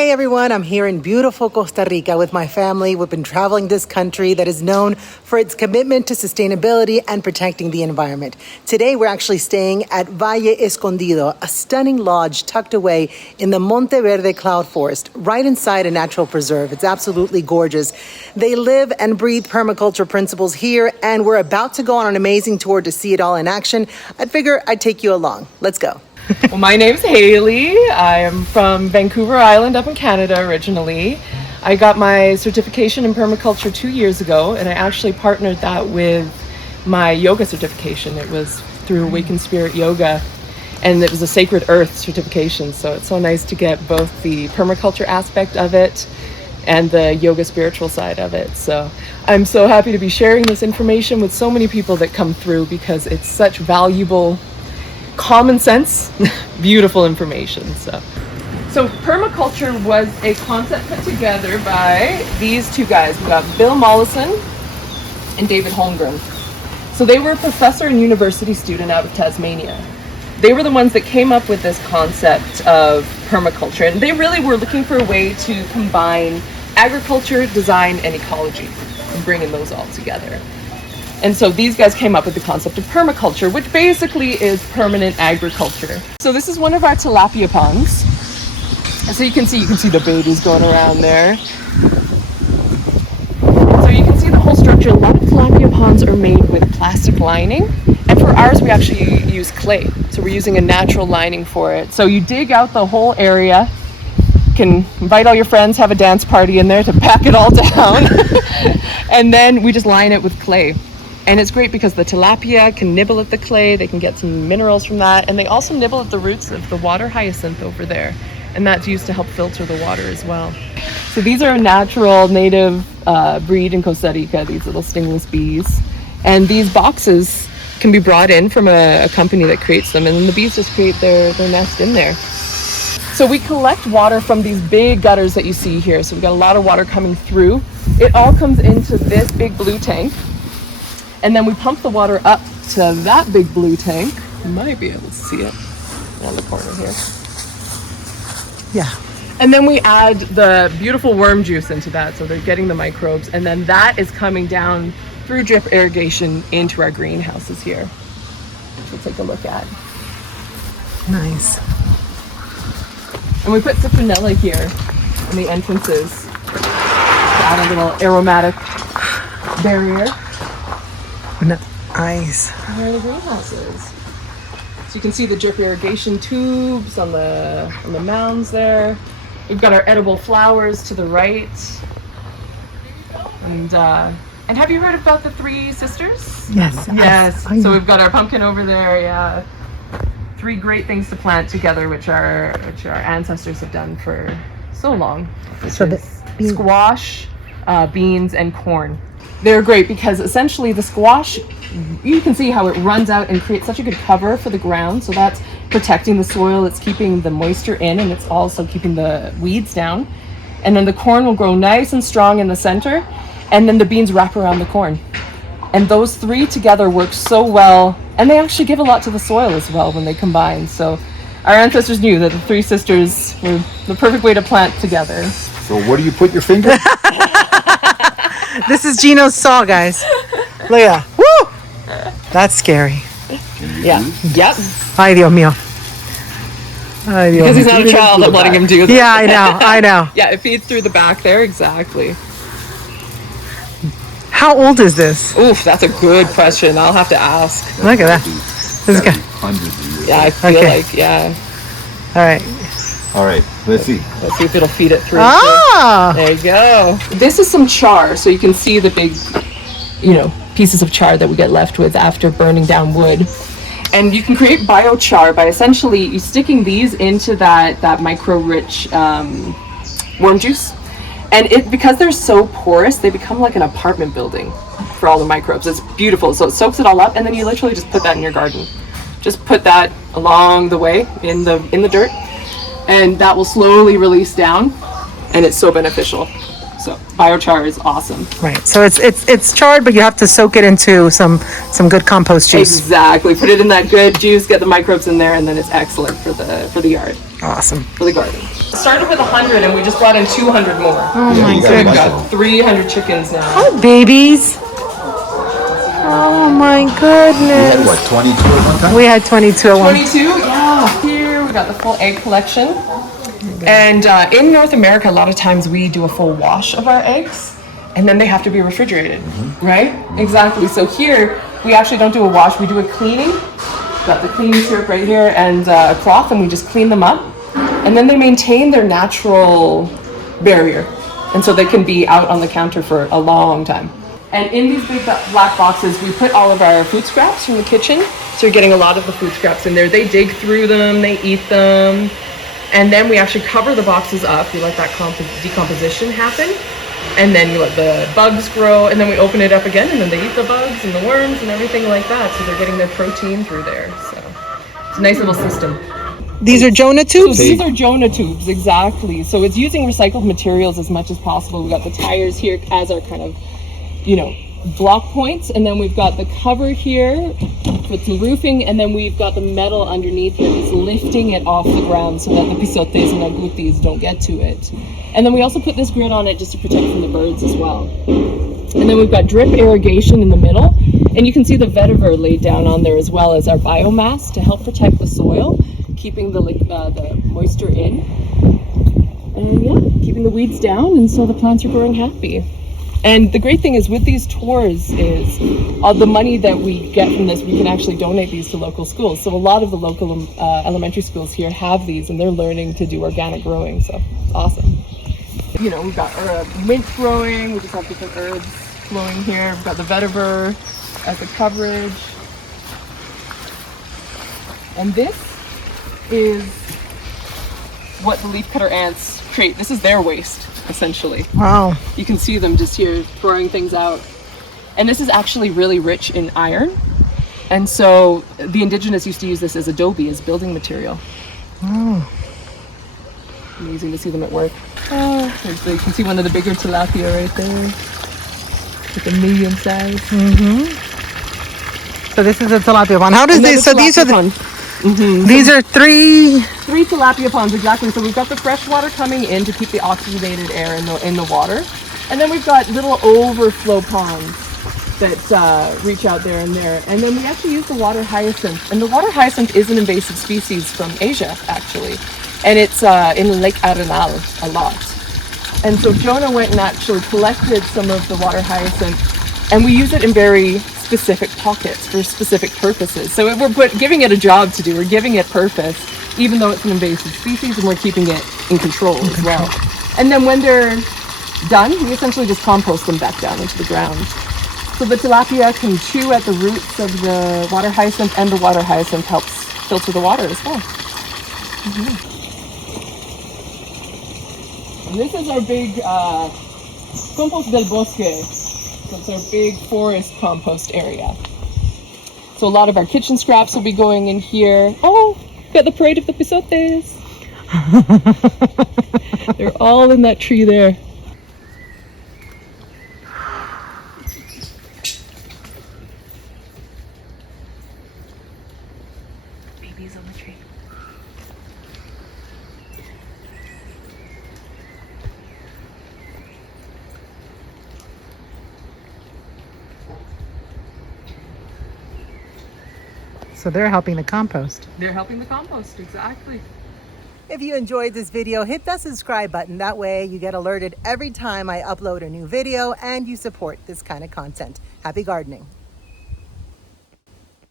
Hey everyone, I'm here in beautiful Costa Rica with my family. We've been traveling this country that is known for its commitment to sustainability and protecting the environment. Today we're actually staying at Valle Escondido, a stunning lodge tucked away in the Monteverde cloud forest, right inside a natural preserve. It's absolutely gorgeous. They live and breathe permaculture principles here, and we're about to go on an amazing tour to see it all in action. I'd figure I'd take you along. Let's go. Well, my name's Haley. I am from Vancouver Island up in Canada originally. I got my certification in permaculture 2 years ago, and I actually partnered that with my yoga certification. It was through Awakened Spirit Yoga, and it was a Sacred Earth certification. So it's so nice to get both the permaculture aspect of it and the yoga spiritual side of it. So I'm so happy to be sharing this information with so many people that come through because it's such valuable, common sense, beautiful information. So permaculture was a concept put together by these two guys. We got Bill Mollison and David Holmgren. So they were a professor and university student out of Tasmania. They were the ones that came up with this concept of permaculture, and they really were looking for a way to combine agriculture, design, and ecology, and bringing those all together. And so these guys came up with the concept of permaculture, which basically is permanent agriculture. So this is one of our tilapia ponds. And so you can see the babies going around there. So you can see the whole structure. A lot of tilapia ponds are made with plastic lining. And for ours, we actually use clay. So we're using a natural lining for it. So you dig out the whole area. You can invite all your friends, have a dance party in there to pack it all down. And then we just line it with clay. And it's great because the tilapia can nibble at the clay, they can get some minerals from that, and they also nibble at the roots of the water hyacinth over there. And that's used to help filter the water as well. So these are a natural native breed in Costa Rica, these little stingless bees. And these boxes can be brought in from a company that creates them, and then the bees just create their nest in there. So we collect water from these big gutters that you see here. So we've got a lot of water coming through. It all comes into this big blue tank. And then we pump the water up to that big blue tank. You might be able to see it on the corner here. Yeah. And then we add the beautiful worm juice into that, so they're getting the microbes. And then that is coming down through drip irrigation into our greenhouses here, which we'll take a look at. Nice. And we put citronella here in the entrances to add a little aromatic barrier. Nice. Here are the greenhouses. So you can see the drip irrigation tubes on the mounds there. We've got our edible flowers to the right. And have you heard about the three sisters? Yes. Yes. So we've got our pumpkin over there. Yeah. 3 great things to plant together, which our ancestors have done for so long. So the squash, beans, and corn. They're great because essentially the squash, you can see how it runs out and creates such a good cover for the ground. So that's protecting the soil, it's keeping the moisture in, and it's also keeping the weeds down. And then the corn will grow nice and strong in the center, and then the beans wrap around the corn. And those 3 together work so well, and they actually give a lot to the soil as well when they combine. So our ancestors knew that the 3 sisters were the perfect way to plant together. So where do you put your finger? This is Gino's saw, guys. Look at that. Woo! That's scary. Yeah. Yep. Ay, Dios mío. Ay, Dios Because he's mío. not a child, I'm letting him do that. Yeah, I know. Yeah, it feeds through the back there, exactly. How old is this? Oof, that's a good question. I'll have to ask. Look at that. This is good. Hundreds of years. Yeah, I feel like, yeah. All right. All right, let's see. Let's see if it'll feed it through. Ah! There you go. This is some char, so you can see the big, pieces of char that we get left with after burning down wood. And you can create biochar by essentially you sticking these into that micro-rich worm juice. And because they're so porous, they become like an apartment building for all the microbes. It's beautiful. So it soaks it all up, and then you literally just put that in your garden. Just put that along the way in the dirt, and that will slowly release down, and it's so beneficial. So biochar is awesome. Right. So it's charred, but you have to soak it into some good compost juice. Exactly. Put it in that good juice, get the microbes in there, and then it's excellent for the yard. Awesome. For the garden. Started with 100 and we just brought in 200 more. Oh Yeah, my you got a We've goodness. bunch of got 300 chickens now. Hi, babies. Oh my We had goodness. what, 22 at one time? We had 22 at one. 22, yeah. Here we got the full egg collection. And in North America, a lot of times we do a full wash of our eggs and then they have to be refrigerated, right? Exactly. So here, we actually don't do a wash, we do a cleaning. Got the cleaning syrup right here and a cloth, and we just clean them up. And then they maintain their natural barrier. And so they can be out on the counter for a long time. And in these big black boxes, we put all of our food scraps from the kitchen. So you're getting a lot of the food scraps in there. They dig through them, they eat them. And then we actually cover the boxes up. We let that decomposition happen. And then you let the bugs grow, and then we open it up again, and then they eat the bugs and the worms and everything like that. So they're getting their protein through there. So it's a nice little system. These are Jonah So tubes? these are Jonah tubes, exactly. So it's using recycled materials as much as possible. We've got the tires here as our kind of, block points, and then we've got the cover here with some roofing, and then we've got the metal underneath it that's lifting it off the ground so that the pisotes and agutis don't get to it. And then we also put this grid on it just to protect from the birds as well. And then we've got drip irrigation in the middle, and you can see the vetiver laid down on there as well as our biomass to help protect the soil, keeping the moisture in, and yeah, keeping the weeds down, and so the plants are growing happy. And the great thing is with these tours is the money that we get from this, we can actually donate these to local schools. So a lot of the local elementary schools here have these, and they're learning to do organic growing, so it's awesome. We've got mint growing, we just have different herbs flowing here. We've got the vetiver as the coverage. And this is what the leafcutter ants create. This is their waste, essentially. Wow. You can see them just here throwing things out. And this is actually really rich in iron. And so the indigenous used to use this as adobe, as building material. Oh. Amazing to see them at work. Oh, you can see one of the bigger tilapia right there. Like a medium size. So this is a tilapia pond. How does And then this? the So these are tilapia the. These are three. 3 tilapia ponds, exactly. So we've got the fresh water coming in to keep the oxygenated air in the water. And then we've got little overflow ponds that reach out there and there. And then we actually use the water hyacinth. And the water hyacinth is an invasive species from Asia, actually. And it's in Lake Arenal a lot. And so Jonah went and actually collected some of the water hyacinth, and we use it in very specific pockets for specific purposes. So we're giving it a job to do. We're giving it purpose, even though it's an invasive species, and we're keeping it in control as well. And then when they're done, we essentially just compost them back down into the ground. So the tilapia can chew at the roots of the water hyacinth, and the water hyacinth helps filter the water as well. And this is our big compost del bosque. So it's our big forest compost area. So a lot of our kitchen scraps will be going in here. Oh, got the parade of the pisotes. They're all in that tree there. Babies on the tree. So they're helping the compost. They're helping the compost, exactly. If you enjoyed this video, hit that subscribe button. That way you get alerted every time I upload a new video and you support this kind of content. Happy gardening.